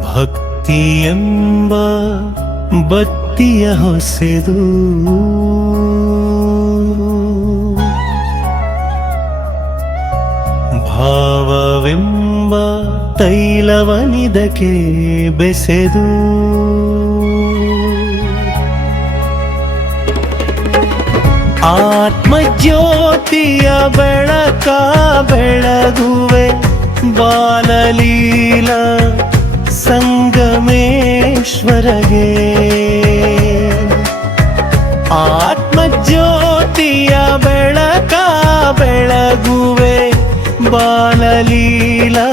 ಭಕ್ತಿ ಎಂಬ ಬತ್ತಿಯ ಹೊಸೆದು. ಭಾವವೆಂಬ ತೈಲವನಿದಕ್ಕೆ ಬೆಸೆದು. ಆತ್ಮಜ್ಯೋತಿಯ ಬೆಳಕ ಬೆಳಗುವೆ ಬಾಲಲೀಲ ಸಂಗಮೇಶ್ವರಗೆ ಆತ್ಮಜ್ಯೋತಿಯ ಬೆಳಕ ಬೆಳಗುವೆ ಬಾಲಲೀಲಾ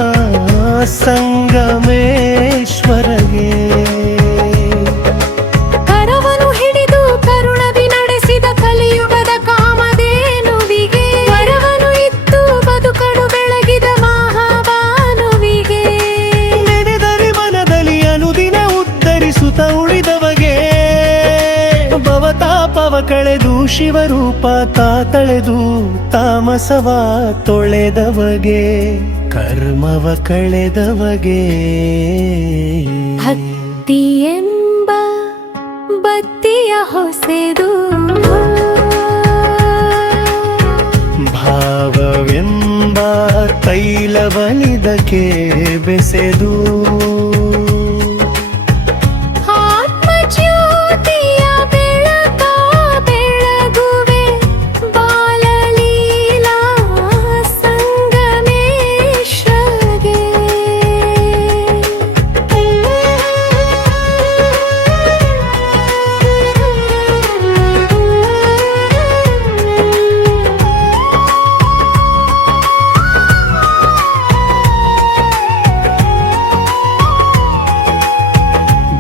ಸಂಗಮೇಶ್ವರಗೆ ಕಳೆದು ಶಿವರೂಪ ತಾ ತಳೆದು ತಾಮಸವ ತೊಳೆದವಗೆ ಕರ್ಮವ ಕಳೆದವಗೆ. ಭಕ್ತಿ ಎಂಬ ಬತ್ತಿಯ ಹೊಸೆದು. ಭಾವವೆಂಬ ತೈಲವನಿದಕ್ಕೆ ಬೆಸೆದು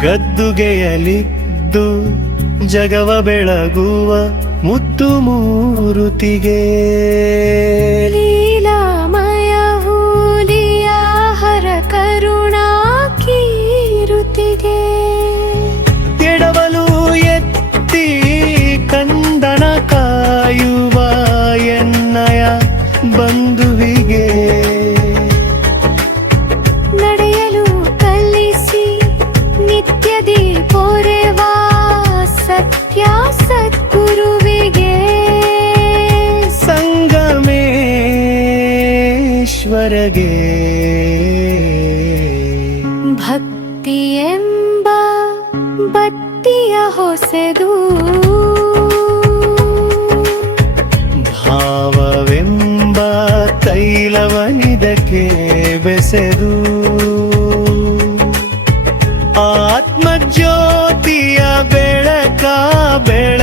ಗದ್ದುಗೆಯಲಿದ್ದು ಜಗವ ಬೆಳಗುವ ಮುತ್ತು ಮೂರುತಿಗೆ. ಸಂಗಮೇಶ್ವರಗೆ ಭಕ್ತಿ ಎಂಬ ಬತ್ತಿಯ ಹೊಸೆದು. ಭಾವವೆಂಬ ತೈಲವನಿದಕ್ಕೆ ಬೆಸೆದು. ಆತ್ಮಜ್ಯೋತಿಯ ಬೆಳಕ ಬೆಳಗುವೆ